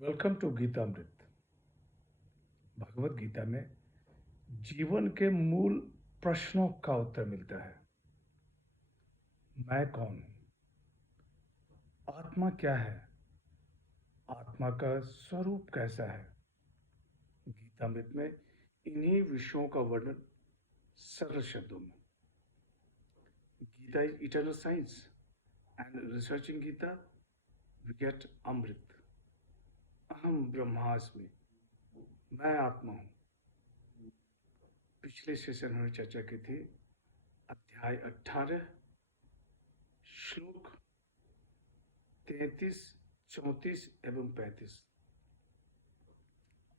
Welcome to Geetamrit. Bhagavad Gita में जीवन के मूल प्रश्नों का उत्तर मिलता है। मैं कौन हूँ? आत्मा क्या है? आत्मा का स्वरूप कैसा है? गीतामृत में इन्हीं विषयों का वर्णन सरल शब्दों में। Gita is eternal science and researching Gita we get amrit. अहम ब्रह्मास्मि, मैं आत्मा हूँ। पिछले सेशन में चर्चा की थी अध्याय 18 श्लोक 33, 34 एवं 35।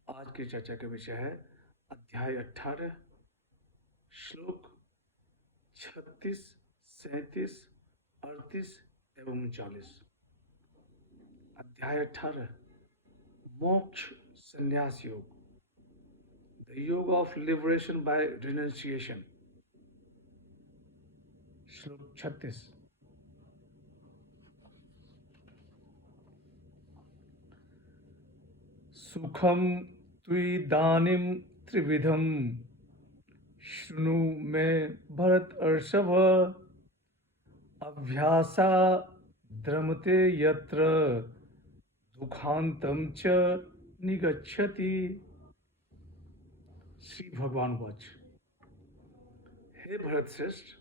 आज की चर्चा का विषय है अध्याय 18 श्लोक 36, 37, 38 एवं 39। अध्याय 18 मोक्ष संन्यास योग, द योग ऑफ लिबरेशन बाय रिनंसिएशन। श्लोक 36 सुखम त्विदानीं त्रिविधम शृणु मे भरतर्षभ, अभ्यासा द्रमते यत्र दुखांतम च निगच्छति। श्री भगवान वाच, हे भरत श्रेष्ठ,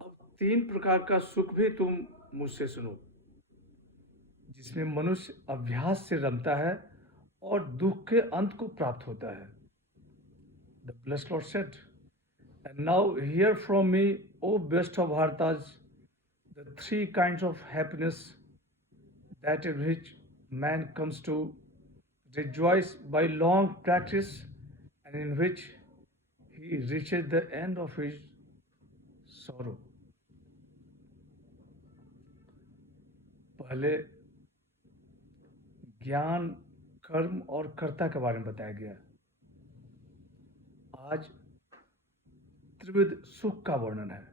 अब 3 प्रकार का सुख भी तुम मुझसे सुनो, जिसमें मनुष्य अभ्यास से रमता है और दुख के अंत को प्राप्त होता है। The blessed Lord said, and now hear from me, O best of Bharatas, the 3 kinds of happiness that in which man comes to rejoice by long practice and in which he reaches the end of his sorrow. पहले ज्ञान, कर्म और कर्ता के बारे में बताया गया। आज त्रिविध सुख का वर्णन है।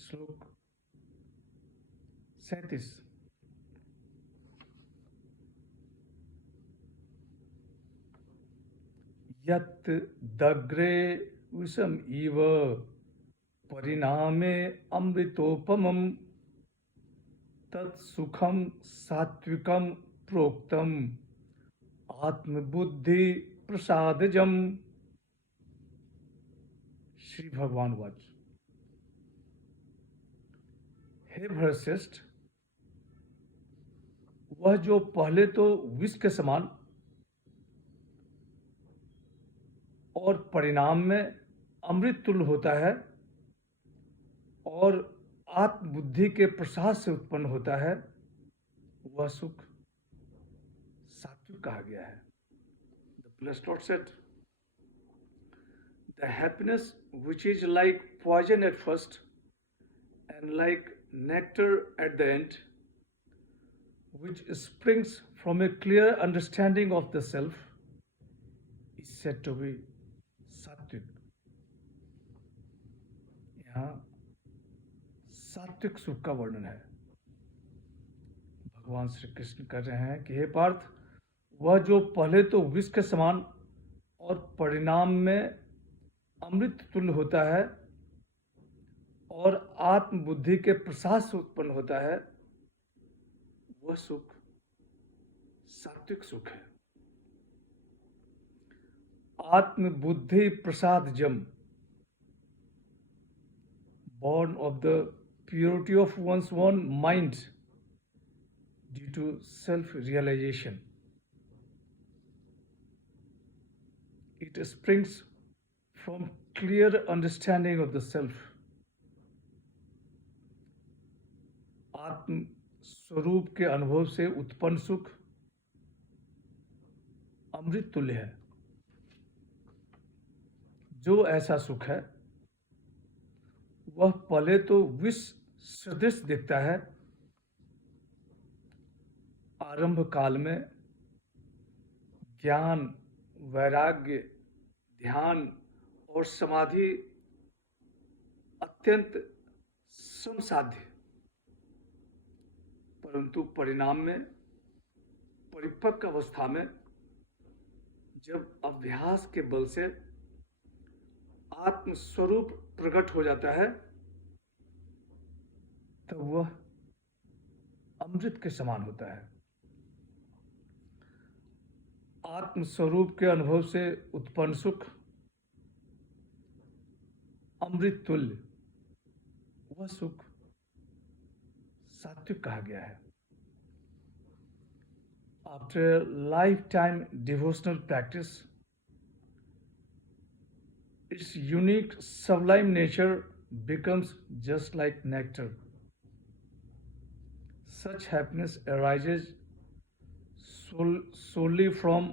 श्लोक 37 यत् दग्रे विषम इव परिणामे अमृतोपमं तत्सुखम सात्विकम प्रोक्तम आत्मबुद्धि प्रसादजम। श्री भगवान वाच, हे भरतश्रेष्ठ, वह जो पहले तो विष के समान और परिणाम में अमृत तुल्य होता है और आत्मबुद्धि के प्रसाद से उत्पन्न होता है, वह सुख सात्विक कहा गया है। The blessed Lord said, the happiness which is like poison at first and like nectar at the end, which springs from a clear understanding of the self, is said to be सात्विक। यहाँ सात्विक सुख का वर्णन है। भगवान श्री कृष्ण कर रहे हैं कि हे पार्थ, वह जो पहले तो विष के समान और परिणाम में अमृत तुल्य होता है और आत्मबुद्धि के प्रसाद से उत्पन्न होता है, वह सुख सात्विक सुख है। आत्मबुद्धि प्रसाद जम, born of the purity of one's own mind due to self-realization. It springs from clear understanding of the self. आत्म स्वरूप के अनुभव से उत्पन्न सुख अमृत तुल्य है। जो ऐसा सुख है वह पहले तो विष सदृश दिखता है, आरंभ काल में ज्ञान, वैराग्य, ध्यान और समाधि अत्यंत समसाध्य, परंतु परिणाम में परिपक्व अवस्था में जब अभ्यास के बल से आत्मस्वरूप प्रकट हो जाता है, तब वह अमृत के समान होता है। आत्मस्वरूप के अनुभव से उत्पन्न सुख अमृत तुल्य, वह सुख सात्विक कहा गया है। After a lifetime devotional practice, its unique sublime nature becomes just like nectar. Such happiness arises solely from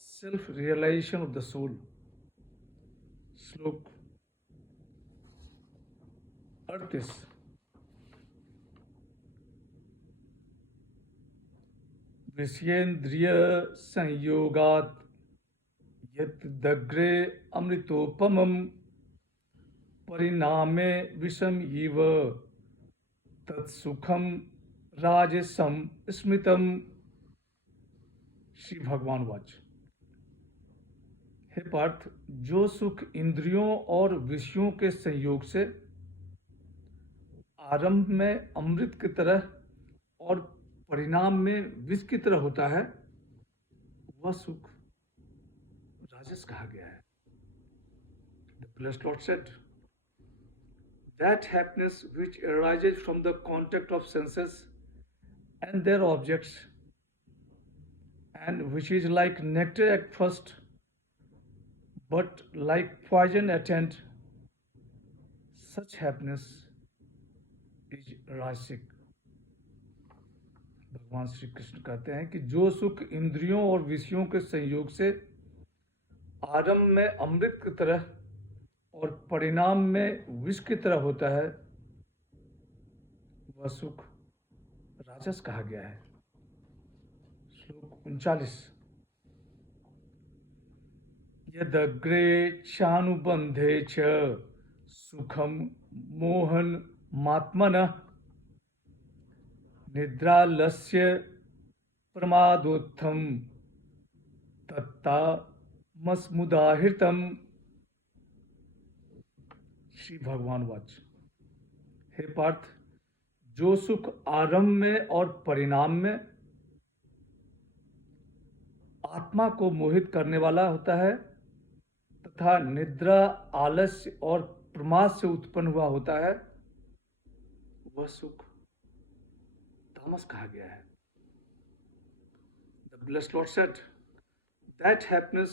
self-realization of the soul. श्लोक 38। विषयेन्द्रिय संयोगात् यत् दग्रे अमृतोपमं परिणामे विषम इव तत्सुखम राजसम स्मृतम। श्री भगवान वाच। हे पार्थ, जो सुख इंद्रियों और विषयों के संयोग से आरंभ में अमृत की तरह और परिणाम में विष की तरह होता है, वह सुख राजस कहा गया है। The blessed Lord said, that happiness which arises from the contact of senses and their objects, and which is like nectar at first, but like poison at end, such happiness is rajasic. भगवान श्री कृष्ण कहते हैं कि जो सुख इंद्रियों और विषयों के संयोग से आरंभ में अमृत की तरह और परिणाम में विष की तरह होता है, वह सुख राजस कहा गया है। श्लोक 39। यदग्रे चानुबंधे च सुखम मोहन मात्मनः निद्रालस्य प्रमादोत्थम तत्तामस्मुदाहृतम। श्री भगवान वाच। हे पार्थ, जो सुख आरंभ में और परिणाम में आत्मा को मोहित करने वाला होता है तथा निद्रा, आलस्य और प्रमाद से उत्पन्न हुआ होता है, वह सुख तामस कहा गया है। The blessed Lord said, that happiness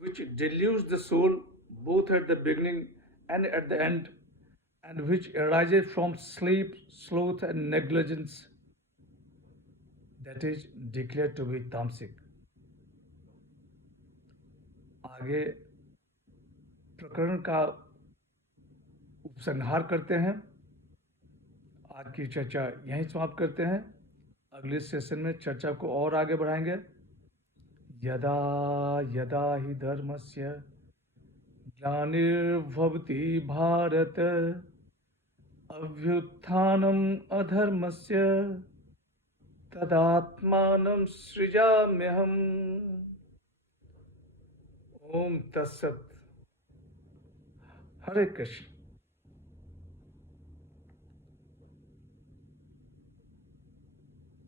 which deludes the soul both at the beginning and at the end, and which arises from sleep, sloth and negligence, that is declared to be tamasic. आगे प्रकरण का उपसंहार करते हैं। आज की चर्चा यहीं समाप्त करते हैं। अगले सेशन में चर्चा को और आगे बढ़ाएंगे। यदा यदा हि धर्मस्य ग्लानिर्भवति भारत अभ्युत्थानम् अधर्मस्य तदात्मानं सृजाम्यहम्। ओम तत्सत। हरे कृष्ण।